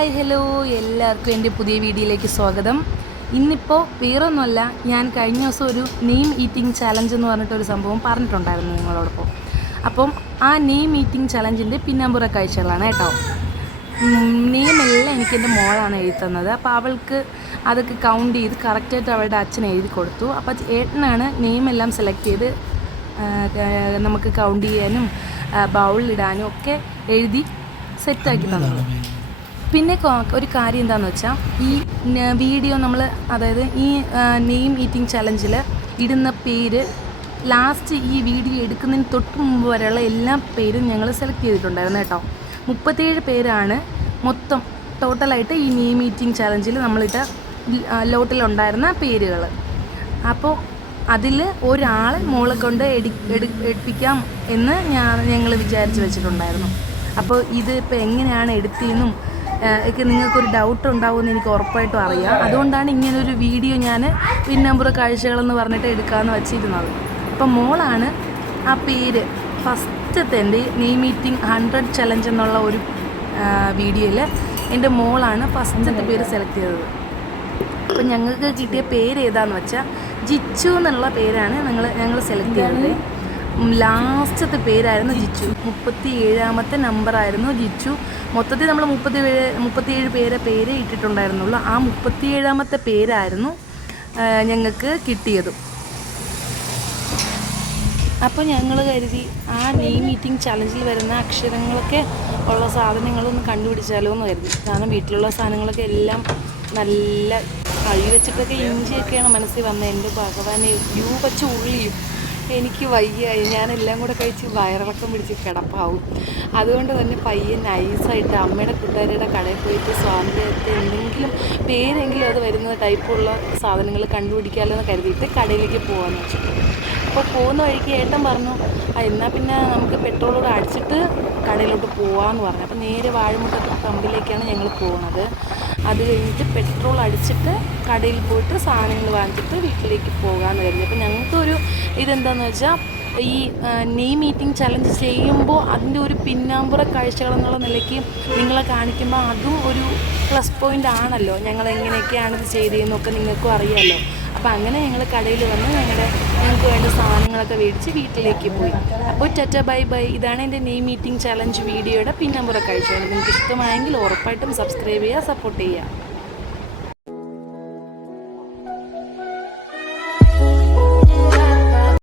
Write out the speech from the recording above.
Hi hello എല്ലാവർക്കും എൻ്റെ പുതിയ വീഡിയോയിലേക്ക് സ്വാഗതം. ഇന്നിപ്പോൾ വേറൊന്നുമല്ല, ഞാൻ കഴിഞ്ഞ ദിവസം ഒരു നെയിം ഈറ്റിംഗ് ചാലഞ്ച് എന്ന് പറഞ്ഞിട്ടൊരു സംഭവം പറഞ്ഞിട്ടുണ്ടായിരുന്നു നിങ്ങളോടൊപ്പം. അപ്പം ആ നെയിം ഈറ്റിംഗ് ചാലഞ്ചിൻ്റെ പിന്നാമ്പുറ കാഴ്ചകളാണ് കേട്ടോ. നെയിമെല്ലാം എനിക്ക് എൻ്റെ മോളാണ് എഴുതി തന്നത്. അപ്പോൾ അവൾക്ക് അതൊക്കെ കൗണ്ട് ചെയ്ത് കറക്റ്റായിട്ട് അവളുടെ അച്ഛൻ എഴുതി കൊടുത്തു. അപ്പോൾ ഏട്ടനാണ് നെയിമെല്ലാം സെലക്ട് ചെയ്ത് നമുക്ക് കൗണ്ട് ചെയ്യാനും ബൗളിലിടാനും ഒക്കെ എഴുതി സെറ്റാക്കി തന്നത്. പിന്നെ ഒരു കാര്യം എന്താണെന്ന് വെച്ചാൽ, ഈ വീഡിയോ നമ്മൾ അതായത് ഈ നെയിം ഈറ്റിംഗ് ചലഞ്ചിൽ ഇടുന്ന പേര് ലാസ്റ്റ് ഈ വീഡിയോ എടുക്കുന്നതിന് തൊട്ട് മുമ്പ് വരെയുള്ള എല്ലാ പേരും ഞങ്ങൾ സെലക്ട് ചെയ്തിട്ടുണ്ടായിരുന്നു കേട്ടോ. 37 പേരാണ് മൊത്തം ടോട്ടലായിട്ട് ഈ നെയിം ഈറ്റിംഗ് ചലഞ്ചിൽ നമ്മളിട്ട ലോട്ടിലുണ്ടായിരുന്ന പേരുകൾ. അപ്പോൾ അതിൽ ഒരാളെ മോളെ കൊണ്ട് എടുപ്പിക്കാം എന്ന് ഞങ്ങൾ വിചാരിച്ച് വെച്ചിട്ടുണ്ടായിരുന്നു. അപ്പോൾ ഇത് ഇപ്പോൾ എങ്ങനെയാണ് എടുത്തതെന്നും ഒക്കെ നിങ്ങൾക്കൊരു ഡൗട്ട് ഉണ്ടാവുമെന്ന് എനിക്ക് ഉറപ്പായിട്ടും അറിയാം. അതുകൊണ്ടാണ് ഇങ്ങനൊരു വീഡിയോ ഞാൻ പിന്നാമ്പുറ കാഴ്ചകളെന്ന് പറഞ്ഞിട്ട് എടുക്കാമെന്ന് വെച്ചിരുന്നത്. അപ്പം മോളാണ് ആ പേര് ഫസ്റ്റത്തെ എൻ്റെ നെയിം ഈറ്റിംഗ് 100 ചലഞ്ച് എന്നുള്ള ഒരു വീഡിയോയിൽ എൻ്റെ മോളാണ് ഫസ്റ്റത്തെ പേര് സെലക്ട് ചെയ്തത്. അപ്പം ഞങ്ങൾക്ക് കിട്ടിയ പേര് ഏതാണെന്ന് വെച്ചാൽ ജിച്ചു എന്നുള്ള പേരാണ് ഞങ്ങൾ സെലക്ട് ചെയ്തത്. ലാസ്റ്റത്തെ പേരായിരുന്നു ജിച്ചു. 37ാമത്തെ നമ്പറായിരുന്നു ജിച്ചു. മൊത്തത്തിൽ നമ്മൾ 37 പേര് ഇട്ടിട്ടുണ്ടായിരുന്നുള്ളൂ. ആ 37ാമത്തെ പേരായിരുന്നു ഞങ്ങൾക്ക് കിട്ടിയതും. അപ്പോൾ ഞങ്ങൾ കരുതി ആ നെയിം ഈറ്റിംഗ് ചലഞ്ചിൽ വരുന്ന അക്ഷരങ്ങളൊക്കെ ഉള്ള സാധനങ്ങളൊന്ന് കണ്ടുപിടിച്ചാലോ എന്ന് കരുതി. കാരണം വീട്ടിലുള്ള സാധനങ്ങളൊക്കെ എല്ലാം നല്ല കഴി വെച്ചിട്ടൊക്കെ ഇഞ്ചിയൊക്കെയാണ് മനസ്സിൽ വന്നത്. എൻ്റെ ഭഗവാനെ, വെച്ച ഉള്ളിയും എനിക്ക് വയ്യായി. ഞാനെല്ലാം കൂടെ കഴിച്ച് വയറിളക്കം പിടിച്ച് കിടപ്പാവും. അതുകൊണ്ട് തന്നെ പയ്യെ നൈസായിട്ട് അമ്മയുടെ കൂട്ടുകാരുടെ കടയിൽ പോയിട്ട് സ്വാതന്ത്ര്യത്തെ എന്തെങ്കിലും പേരെങ്കിലും അത് വരുന്ന ടൈപ്പുള്ള സാധനങ്ങൾ കണ്ടുപിടിക്കാമല്ലോ എന്ന് കരുതിയിട്ട് കടയിലേക്ക് പോകാമെന്ന് വെച്ചു. അപ്പോൾ പോകുന്ന വഴിക്ക് ഏട്ടൻ പറഞ്ഞു, എന്നാൽ പിന്നെ നമുക്ക് പെട്രോളോട് അടിച്ചിട്ട് കടയിലോട്ട് പോകാമെന്ന് പറഞ്ഞു. അപ്പോൾ നേരെ വാഴമുട്ട പമ്പിലേക്കാണ് ഞങ്ങൾ പോകുന്നത്. അത് കഴിഞ്ഞിട്ട് പെട്രോൾ അടിച്ചിട്ട് കടയിൽ പോയിട്ട് സാധനങ്ങൾ വാങ്ങിച്ചിട്ട് വീട്ടിലേക്ക് പോകാമെന്ന് കരുതി. അപ്പോൾ ഞങ്ങൾക്കൊരു ഇതെന്താണെന്ന് വെച്ചാൽ, ഈ നെയിം ഈറ്റിംഗ് ചലഞ്ച് ചെയ്യുമ്പോൾ അതിൻ്റെ ഒരു പിന്നാമ്പുറ കാഴ്ചകളെന്നുള്ള നിലയ്ക്ക് നിങ്ങളെ കാണിക്കുമ്പോൾ അതും ഒരു പ്ലസ് പോയിൻ്റ് ആണല്ലോ. ഞങ്ങൾ എങ്ങനെയൊക്കെയാണ് ഇത് ചെയ്തതെന്നൊക്കെ നിങ്ങൾക്കും അറിയാമല്ലോ. അപ്പോൾ അങ്ങനെ ഞങ്ങൾ കടയിൽ വന്ന് ഞങ്ങൾക്ക് വേണ്ട സാധനങ്ങളൊക്കെ മേടിച്ച് വീട്ടിലേക്ക് പോയി. അപ്പോൾ ടാറ്റ ബൈ ബൈ. ഇതാണ് എൻ്റെ നെയിം ഈറ്റിംഗ് ചലഞ്ച് വീഡിയോയുടെ പിന്നാമ്പുറ കാഴ്ചകൾ. നിങ്ങൾക്ക് ഇഷ്ടമായെങ്കിൽ ഉറപ്പായിട്ടും സബ്സ്ക്രൈബ് ചെയ്യുക, സപ്പോർട്ട് ചെയ്യുക.